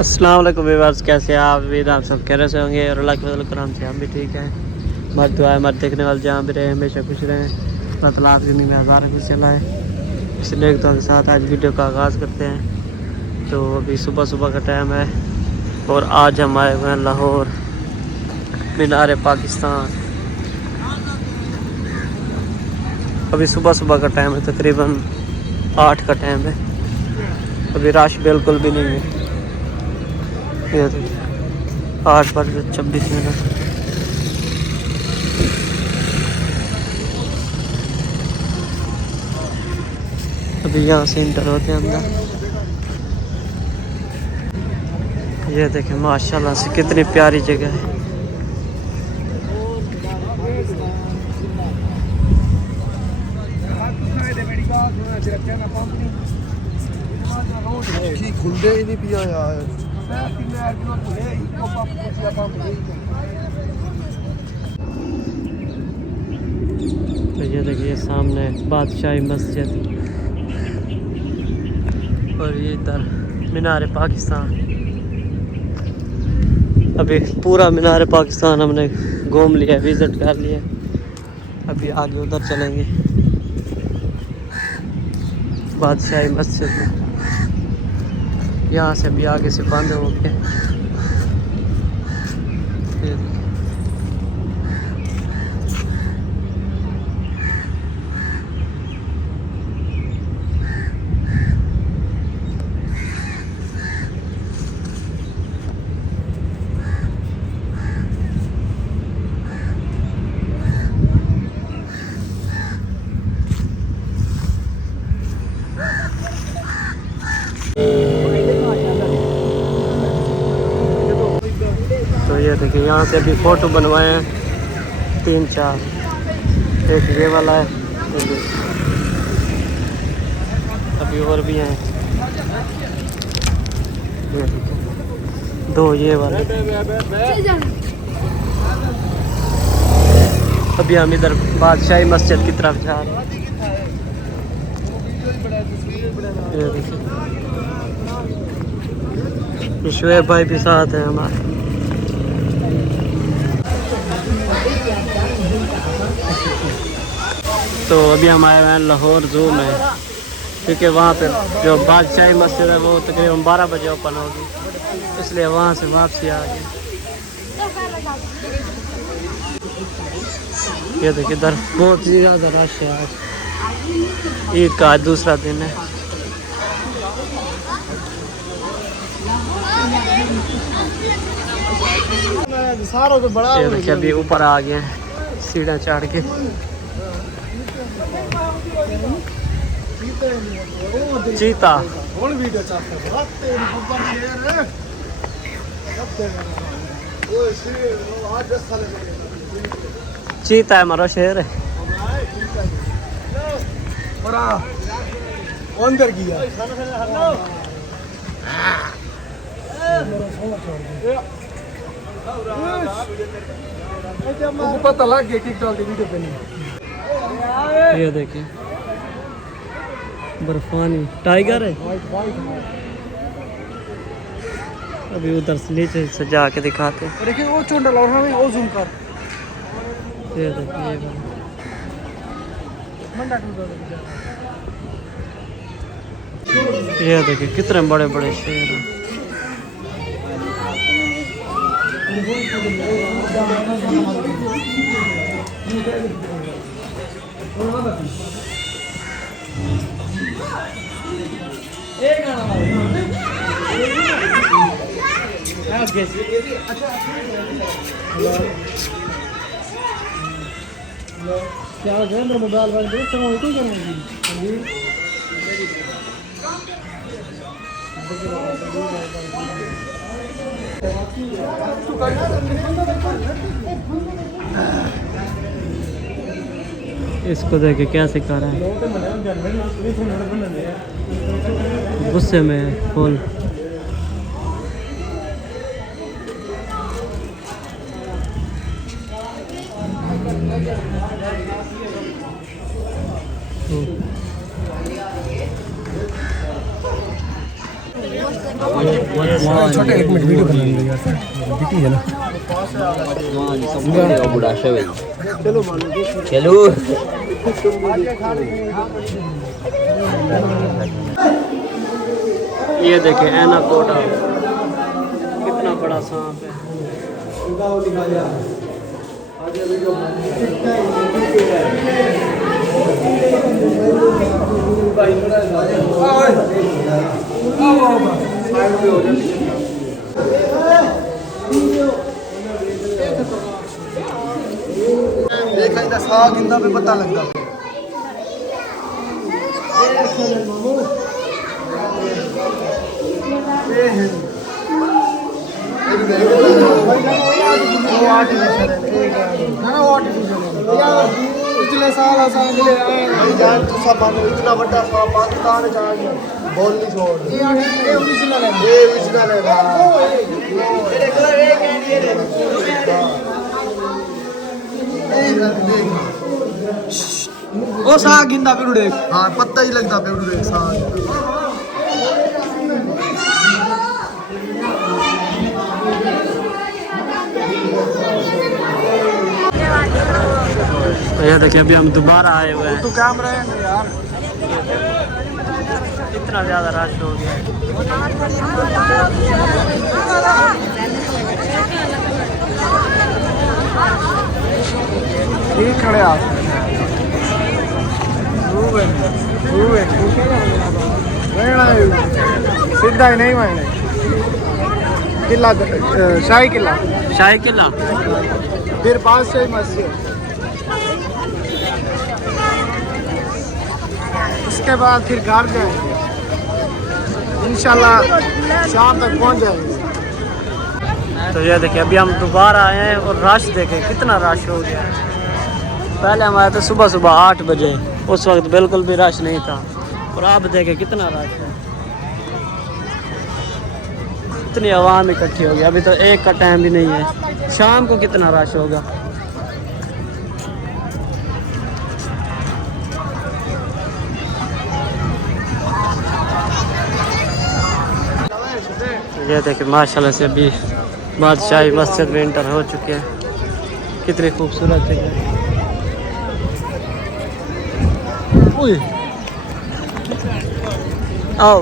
अस्सलाम वालेकुम व्यूअर्स, कैसे हैं आप? उम्मीद आप सब कह रहे से होंगे और अल्लाह के फजल करम से हम भी ठीक हैं। मत दुआ है, मत देखने वाले जहाँ भी रहे हमेशा खुश रहें। मतलब आपकी में हज़ार कुछ चला है। इसलिए एक के साथ आज वीडियो का आगाज़ करते हैं। तो अभी सुबह सुबह का टाइम है और आज हम आए हुए हैं लाहौर, मीनार पाकिस्तान। अभी सुबह सुबह का टाइम है, तकरीबन 8 का टाइम है। अभी रश बिल्कुल भी नहीं है। ये 8:26। अभी यहाँ से इंटर होते हैं अंदर। ये देखें माशाल्लाह से कितनी प्यारी जगह है। खुलदे ही नहीं पिया यार। तो ये देखिए सामने बादशाही मस्जिद और ये इधर मीनार पाकिस्तान। अभी पूरा मीनार पाकिस्तान हमने घूम लिया, विज़िट कर लिया। अभी आगे उधर चलेंगे बादशाही मस्जिद में। यहाँ से भी आगे से बंद हो गया। तो ये देखिए यहाँ से अभी फ़ोटो बनवाए हैं 3-4। एक ये वाला है, अभी और भी हैं। ये देखिए 2 ये वाले। अभी हम इधर बादशाही मस्जिद की तरफ जा रहे हैं। ये देखिए शोएब भाई भी साथ हैं हमारे। तो अभी हम आए हुए हैं लाहौर ज़ू में, क्योंकि वहाँ पे जो बादशाही मस्जिद है वो तकरीबन 12 बजे ओपन होगी, इसलिए वहाँ से वापसी आ गए। ये देखिए इधर बहुत ही ज़्यादा रश है। आज ईद का आज दूसरा दिन है। ये देखिए अभी ऊपर आ गए हैं सीढ़ियाँ चढ़ के। चीता चीता है हमारा शेर है। अंदर किया पता लग गया टिकटॉक की वीडियो पे नहीं। ये देखिए बर्फानी टाइगर है। अभी उधर से नीचे से जाके दिखाते हैं। देखिए वो चोंडल और हमें वो जूम कर। ये देखिए ये देखिए कितने बड़े बड़े शेर हैं। क्या मोबाइल वाले इसको देखे क्या सिखा रहा है, गुस्से में है फुल। छोटे 1 मिनट वीडियो बनाने लगे यार दिखी है ना बुढ़ा से चलो ये देखिए एनाकोडा कितना बड़ा सांप है। देखा इधर साग गिंदा पे पता लगता पिछले साल इतना बड़ा पाकिस्तान बॉल नहीं छोड़ वो साग गिंदा पे उड़े हाँ पत्ता ही लगता पे उड़े साग। तो ये देखिए अभी हम दोबारा आए हुए हैं। तो कैमरा है यार इतना ज़्यादा रश हो गया है। ठीक खड़े आप सीधा ही नहीं मैंने किला शाही किला फिर बादशाही मस्जिद उसके बाद फिर घर जाएंगे इंशाल्लाह शाम तक पहुंच जाएंगे। तो ये देखिए अभी हम दोबारा आए हैं और रश देखें कितना रश हो गया है। पहले हम आए थे सुबह 8 बजे, उस वक्त बिल्कुल भी रश नहीं था और अब देखें कितना रश है। इतनी आवाम इकट्ठी हो गई, अभी तो 1 का टाइम भी नहीं है। शाम को कितना रश होगा। ये देखिए माशाल्लाह से अभी बादशाही मस्जिद में इंटर हो चुके हैं। कितनी खूबसूरत जगह है। आओ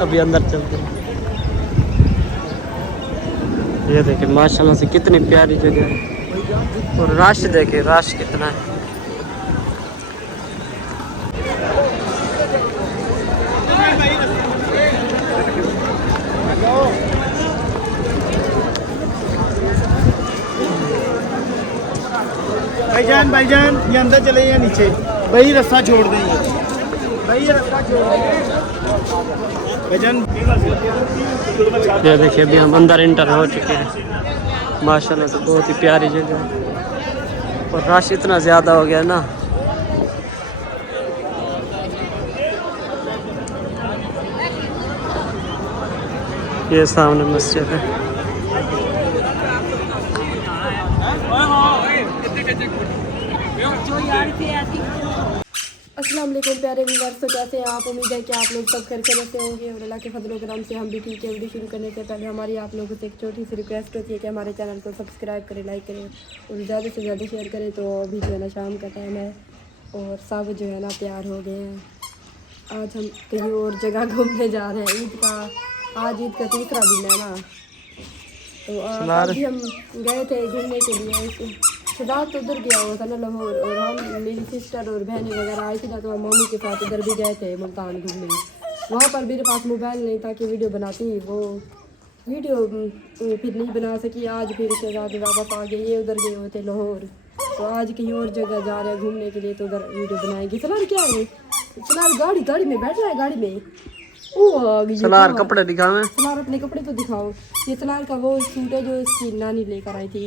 अभी अंदर चलते हैं। ये देखिए माशाल्लाह से कितनी प्यारी जगह है और रश देखिए रश कितना है। भाईजान ये अंदर चले या नीचे भाई रास्ता छोड़ देंगे भाई ये रास्ता छोड़ देंगे भाईजान। ये देखिए अभी हम अंदर इंटर हो चुके हैं। माशाल्लाह से बहुत ही प्यारी जगह है और रश इतना ज़्यादा हो गया ना। ये सामने मस्जिद है। अस्सलाम वालेकुम प्यारे व्यूअर्स, तो कैसे हैं आप? उम्मीद है कि आप लोग सब खैर रहते होंगे और अल्लाह के फजल करम से हम भी ठीक है। वीडियो शुरू करने से पहले हमारी आप लोगों से एक छोटी सी रिक्वेस्ट होती है कि हमारे चैनल को सब्सक्राइब करें, लाइक करें और ज़्यादा से ज़्यादा शेयर करें। तो अभी जो है ना शाम का टाइम है और सब जो है ना तैयार हो गए हैं। आज हम कहीं और जगह घूमने जा रहे हैं। आज ईद का तीसरा दिन है ना, तो अभी हम गए थे घूमने के लिए। सिद्धार्थ तो उधर गया हुआ था ना लाहौर, और हम मेरी सिस्टर और बहनें वगैरह आई थी ना, तो हम मम्मी के साथ उधर भी गए थे मुल्तान घूमने। वहाँ पर मेरे पास मोबाइल नहीं था कि वीडियो बनाती, वो वीडियो फिर नहीं बना सकी। आज फिर उसके साथ वापस आ गए, ये उधर गए हुए थे लाहौर, तो आज कहीं और जगह जा रहे हैं घूमने के लिए, तो उधर वीडियो बनाएंगे। सलार क्या है? सलार गाड़ी में बैठ रहा है, गाड़ी में। सलार कपड़े दिखाओ, सलार अपने कपड़े तो दिखाओ। ये सलार का वो सूट है जो इसकी नानी लेकर आई थी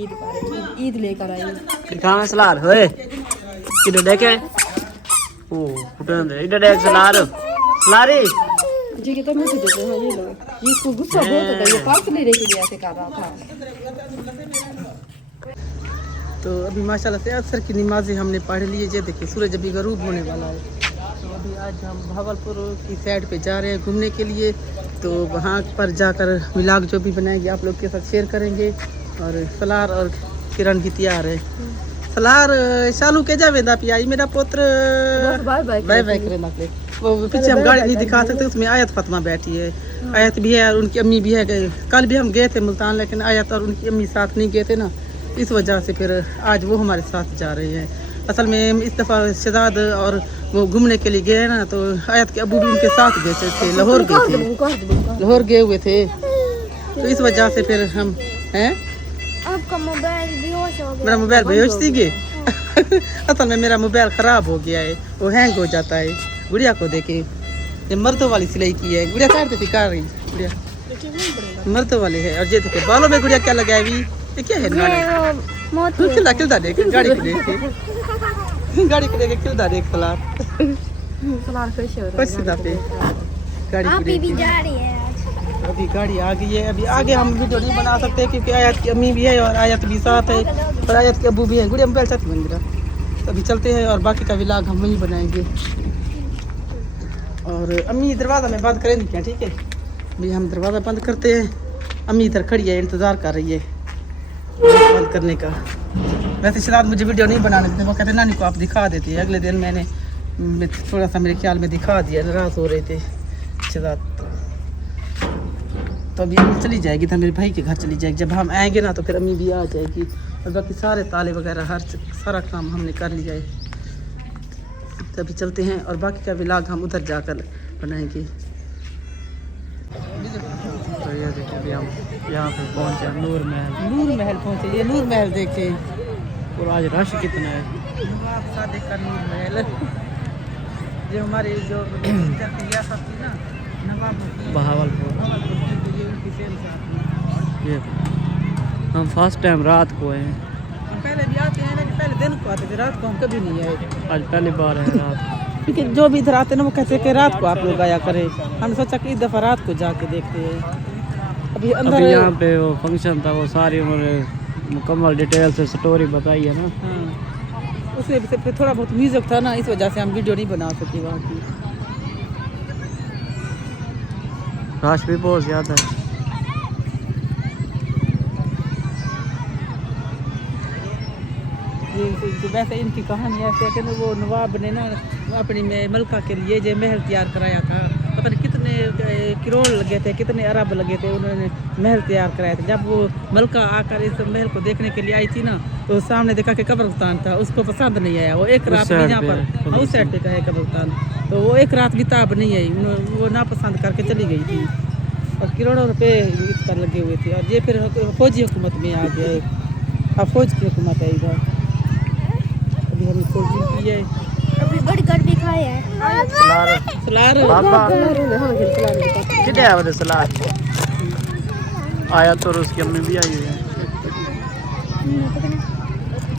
ईद लेकर आई। दिखाओ सलार होए इधर देखे। ओ फुटन दे इधर देख सलार सलारी जी के तो मुझे देते हैं। ये लो, इसको गुस्सा बहुत होता है, ये पार्क लेने के लिए ऐसे कर रहा था। तो अभी माशाल्लाह से असर की नमाज़ें हमने पढ़ ली है। ये देखिए सूरज अभी गरूब होने वाला है। तो अभी आज हम भावलपुर की साइड पे जा रहे हैं घूमने के लिए। तो वहाँ पर जाकर व्लॉग जो भी बनाएंगे आप लोग के साथ शेयर करेंगे। और सलार और किरण भी तैयार है। सलार शालू के जावे दा पिया मेरा पुत्र बाय बाय बाय बाय करे ना वो पीछे हम गाड़ी नहीं दिखा सकते, उसमें आयत फातिमा बैठी है। आयत भी है और उनकी अम्मी भी है। कल भी हम गए थे मुल्तान, लेकिन आयत और उनकी अम्मी साथ नहीं गए थे ना, इस वजह से फिर आज वो हमारे साथ जा रहे हैं। असल में इस दफ़ा शहजाद और वो घूमने के लिए गए ना, तो आयत के अबू भी उनके साथ गए थे, लाहौर गए थे, लाहौर गए हुए थे। तो इस वजह से फिर हम हैं। आपका मोबाइल बेहोश हो गया। मेरा मोबाइल बेहोश थी गए असल में मेरा मोबाइल ख़राब हो गया है, वो हैंग हो जाता है। गुड़िया को देखे ये मर्दों वाली सिलाई की है, गुड़िया काटते थी कार रही गुड़िया मर्दों वाले है। और ये देखे बालों में गुड़िया क्या लगाई हुई, ये क्या है खिलता खिलता देख गाड़ी को देख के गाड़ी को देख खिलता देख सलार खुश पे गाड़ी को देख के। अभी गाड़ी आ गई है। अभी आगे हम वीडियो नहीं बना सकते क्योंकि आयत की अम्मी भी है और आयत भी साथ है और आयत के अबू भी है। गुड़िया मोबाइल साथ बन गया। तो अभी चलते हैं और बाकी का व्लॉग हम वहीं बनाएंगे। और अम्मी दरवाज़ा में बंद करें क्या, ठीक है अभी हम दरवाज़ा बंद करते हैं। अम्मी इधर खड़ी है, इंतज़ार कर रही है बंद करने का। वैसे शराब मुझे वीडियो नहीं बनाने देते, वो कहते नानी को आप दिखा देते। अगले दिन मैंने थोड़ा सा मेरे ख्याल में दिखा दिया, नाराज़ हो रहे थे शराब। तो अभी अम्मी चली जाएगी, तो मेरे भाई के घर चली जाएगी। जब हम आएंगे ना तो फिर अम्मी भी आ जाएगी। और बाकी सारे ताले वगैरह सारा काम हमने कर लिया है। तो अभी चलते हैं और बाकी का व्लॉग हम उधर जाकर बनाएंगे। तो ये देखिए अभी हम यहाँ पे पहुँचे नूर महल पहुँचे। ये नूर महल देखे और आज रश कितना है। नवाब सादिक का नूर महल जो हमारे जो रियासत थी ना नवाब बहावलपुर। ये उनकी सेल से आती है। ये हम फर्स्ट टाइम रात को आए हैं। हम पहले भी आते हैं लेकिन पहले दिन को आते थे, रात को हम कभी नहीं आए। आज पहली बार है रात। क्योंकि जो भी इधर आते हैं ना वो कहते हैं कि रात को आप लोग आया करें। हमने सोचा कि इस दफ़ा रात को जाके देखते हैं। अभी अंदर अभी यहाँ पे वो फंक्शन था, वो सारी उन्होंने मुकम्मल डिटेल से स्टोरी बताई है ना। हाँ उसमें फिर थोड़ा बहुत म्यूजिक था ना, इस वजह से हम वीडियो नहीं बना सके वहाँ की। रश भी बहुत ज़्यादा है। ये वैसे इनकी कहानी ऐसे है कि ना वो नवाब ने ना अपनी मलका के लिए जो महल तैयार कराया था। पता नहीं कितने करोड़ लगे थे, कितने अरब लगे थे, उन्होंने महल तैयार कराया था। जब वो मलका आकर इस महल को देखने के लिए आई थी ना, तो सामने देखा कि कब्रिस्तान था, उसको पसंद नहीं आया। वो एक रात भी यहाँ पर उस साइड पे का है कब्रिस्तान, तो वो एक रात भी ताब नहीं आई, वो नापसंद करके चली गई थी। और करोड़ों रुपए इस पर लगे हुए थे। और ये फिर फौजी हुकूमत में आ गए। अब फौज की हुकूमत है इधर। अभी हम फौजी की है। अभी बड़ी गर्मी खाए है। सलार बाबा कितने आए थे सलार आया तो उसकी अम्मी भी आई हुई है।